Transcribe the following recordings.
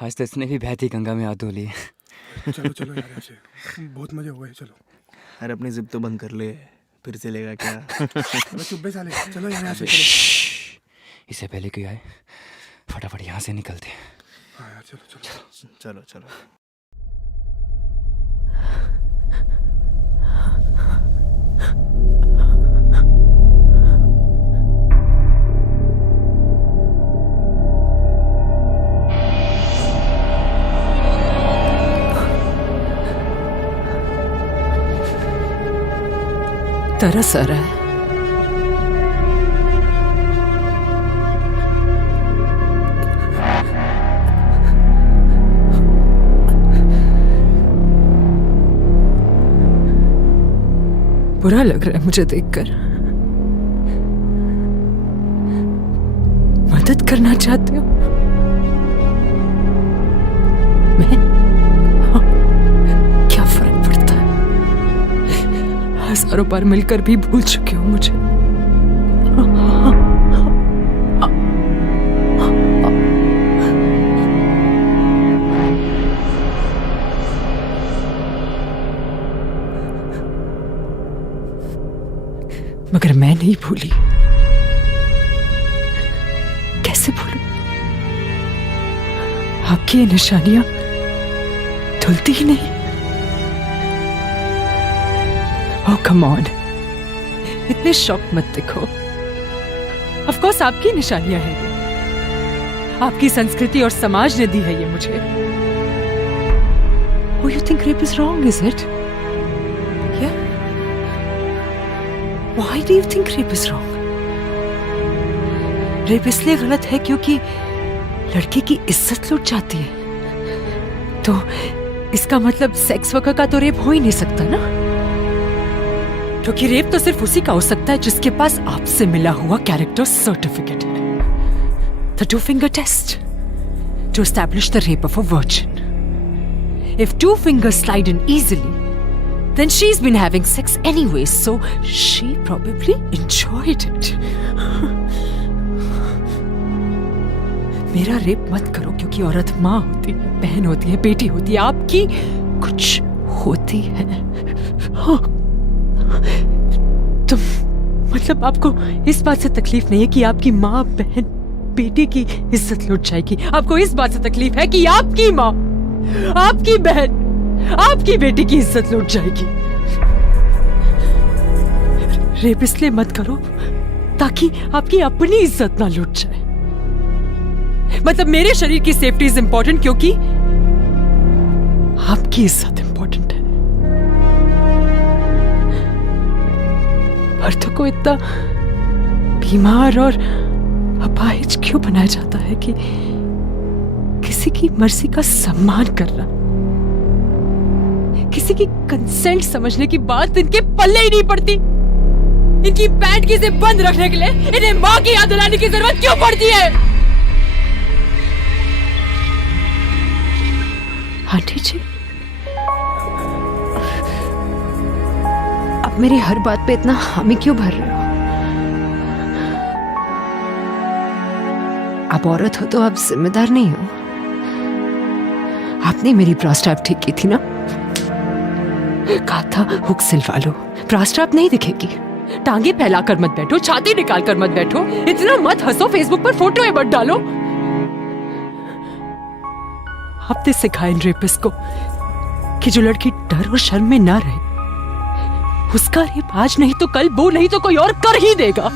आज तो इसने भी बहती गंगा में हाथ धो लिए। चलो चलो यार, ऐसे बहुत मजे हुए। चलो अरे अपनी जिद तो बंद कर ले, फिर चलेगा क्या? अबे चुप बे साले, चलो यार यहाँ से चलो। इससे पहले कोई आए फटाफट यहाँ से निकलते। हाँ यार चलो चलो चलो चलो। तरस आ रहा है। बुरा लग रहा है मुझे देखकर। मदद करना चाहते हो? मैं क्या फर्क पड़ता है? हजारों बार मिलकर भी भूल चुके हो मुझे। मगर मैं नहीं भूली। कैसे भूलूं? आपकी ये निशानियां धुलती ही नहीं। ओह कम ऑन, इतने शॉक मत दिखो। ऑफ कोर्स आपकी निशानियां हैं ये, आपकी संस्कृति और समाज ने दी है ये मुझे। Oh, you think rape is wrong, is it? Yeah? Why do you think rape is wrong? Rape इसलिए गलत है क्योंकि लड़के की इज्जत लूट जाती है। तो इसका मतलब सेक्स वर्कर का तो रेप हो ही नहीं सकता ना, क्योंकि रेप तो सिर्फ उसी का हो सकता है जिसके पास आपसे मिला हुआ कैरेक्टर सर्टिफिकेट है, the 2 finger test to establish the rape of a virgin. If 2 fingers slide in easily, then she's been having sex anyways, so she probably enjoyed it. मेरा रेप मत करो, क्योंकि औरत माँ होती है, बहन होती है, बेटी होती है, आपकी कुछ होती है। तो मतलब आपको इस बात से तकलीफ नहीं है कि आपकी माँ, बहन, बेटी की इज्जत लुट जाएगी? आपको इस बात से तकलीफ है कि आपकी माँ, आपकी बहन, आपकी बेटी की इज्जत लुट जाएगी? रेप इसलिए मत करो ताकि आपकी अपनी इज्जत ना लुट जाए। मतलब मेरे शरीर की सेफ्टी इज इंपॉर्टेंट क्योंकि आपकी इज्जत इंपॉर्टेंट है। मर्दों को इतना बीमार और अपाहिज क्यों बनाया जाता है कि किसी की मर्जी का सम्मान करना, किसी की कंसेंट समझने की बात इनके पल्ले ही नहीं पड़ती। इनकी पैंट की जिप बंद रखने के लिए इन्हें माँ की याद दिलाने की जरूरत क्यों पड़ती है? आंटी जी, अब मेरी हर बात पे इतना हामी क्यों भर रहे हो? आप औरत हो तो आप जिम्मेदार नहीं हो। आपने मेरी प्रोस्टेट ठीक की थी ना? कहा था हुक सिलवा लो, प्रोस्टेट नहीं दिखेगी। टांगे फैलाकर मत बैठो, छाती निकाल कर मत बैठो, इतना मत हंसो, फेसबुक पर फोटो मत डालो। आपने सिखाया इन रेपिस्ट को कि जो लड़की डर और शर्म में ना रहे, उसका रेप आज नहीं तो कल, वो नहीं तो कोई और कर ही देगा।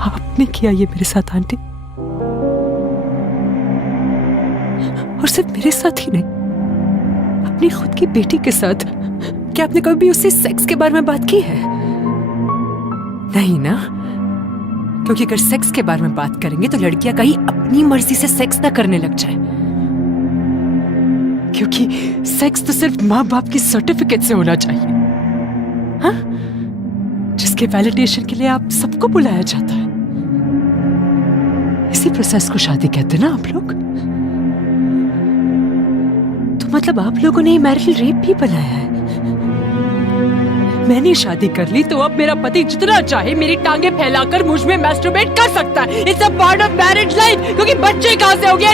आपने किया ये मेरे साथ आंटी, और सिर्फ मेरे साथ ही नहीं, अपनी खुद की बेटी के साथ। क्या आपने कभी भी उससे सेक्स के बारे में बात की है? नहीं ना, क्योंकि अगर सेक्स के बारे में बात करेंगे तो लड़कियां कहीं अपनी मर्जी से सेक्स ना करने लग जाए, क्योंकि सेक्स तो सिर्फ माँ बाप की सर्टिफिकेट से होना चाहिए, हाँ? जिसके वैलिडेशन के लिए आप सबको बुलाया जाता है। इसी प्रोसेस को शादी कहते हैं ना आप लोग? तो मतलब आप लोगों ने मैरिटल रेप भी बनाया है। मैंने शादी कर ली तो अब मेरा पति जितना चाहे मेरी टांगे फैलाकर मुझ में मैस्टरबेट कर सकता है। It's a part of marriage life. क्योंकि बच्चे कहां से होंगे?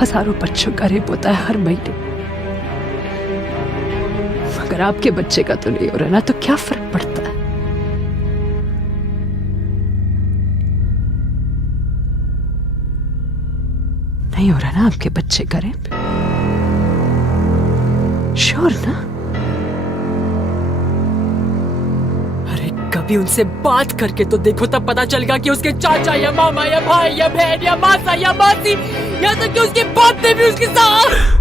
हजारों बच्चों का रेप होता है हर महीने, मगर आपके बच्चे का तो नहीं हो रहा ना, तो क्या फर्क पड़ता है? नहीं हो रहा ना आपके बच्चे का रेप? श्योर ना? अरे कभी उनसे बात करके तो देखो, तब पता चलेगा कि उसके चाचा या मामा या भाई या बहन या मासा या मासी, या तक कि उसके बाप ने भी उसके साथ।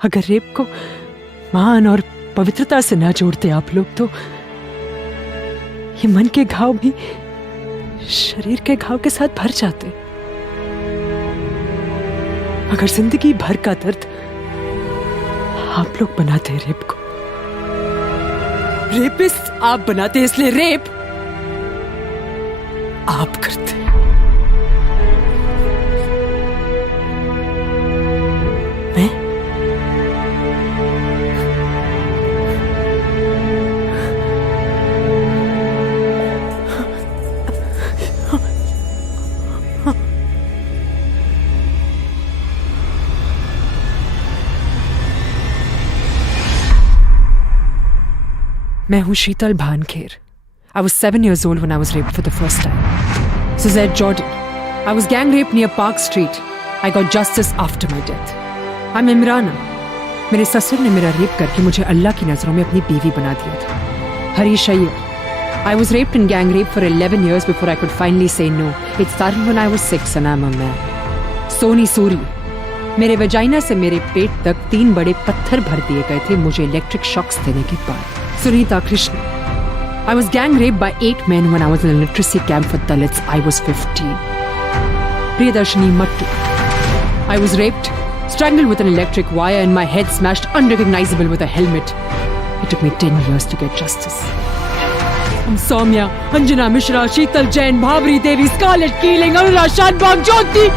अगर रेप को मान और पवित्रता से ना जोड़ते आप लोग, तो ये मन के घाव भी शरीर के घाव के साथ भर जाते। अगर जिंदगी भर का दर्द आप लोग बनाते हैं रेप को, रेपिस्ट आप बनाते, इसलिए रेप आप करते हैं। मैं मैं हूं शीतल भानखेर. I was 7 years old when I was raped for the first time. Suzette Jordan. I was gang raped near Park Street. I got justice after my death. I'm Imrana. मेरे ससुर ने मेरा रेप करके मुझे अल्लाह की नजरों में अपनी बीवी बना दिया था. Harish Iyer. I was raped and gang raped for 11 years before I could finally say no. It started when I was 6 and I'm a man. Soni Suri. मेरे वजाइना से मेरे पेट तक 3 बड़े पत्थर भर दिए गए थे मुझे इलेक्ट्रिक शॉक्स देने के बाद. Sunita Krishna. I was gang raped by 8 men when I was in a literacy camp for Dalits. I was 15. Priyadarshini Mattu. I was raped, strangled with an electric wire and my head smashed unrecognizable with a helmet. It took me 10 years to get justice. I'm Soumya, Anjana Mishra, Sheetal Jain, Bhavri Devi, Scarlett Keeling, Anura Shanbag, Jyoti.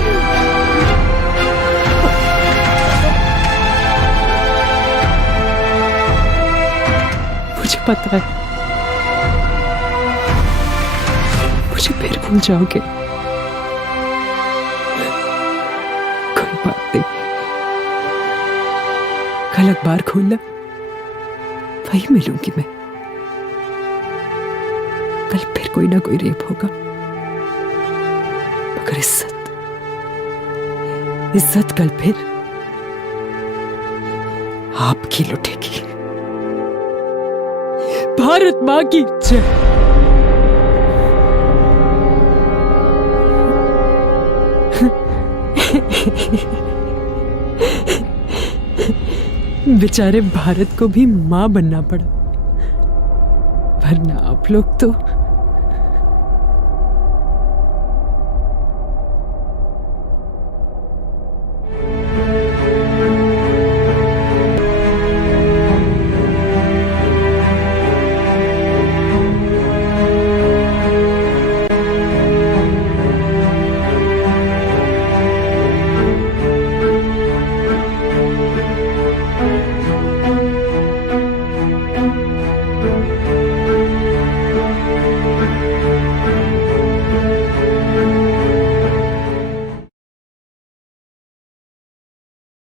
मुझे पता है मुझे फिर भूल जाओगे. कोई बात नहीं, कल अखबार खोलना वही मिलूंगी मैं. कल फिर कोई ना कोई रेप होगा, मगर इज्जत कल फिर आपकी लुटेगी. भारत मां की जय. बेचारे भारत को भी मां बनना पड़ा, वरना आप लोग तो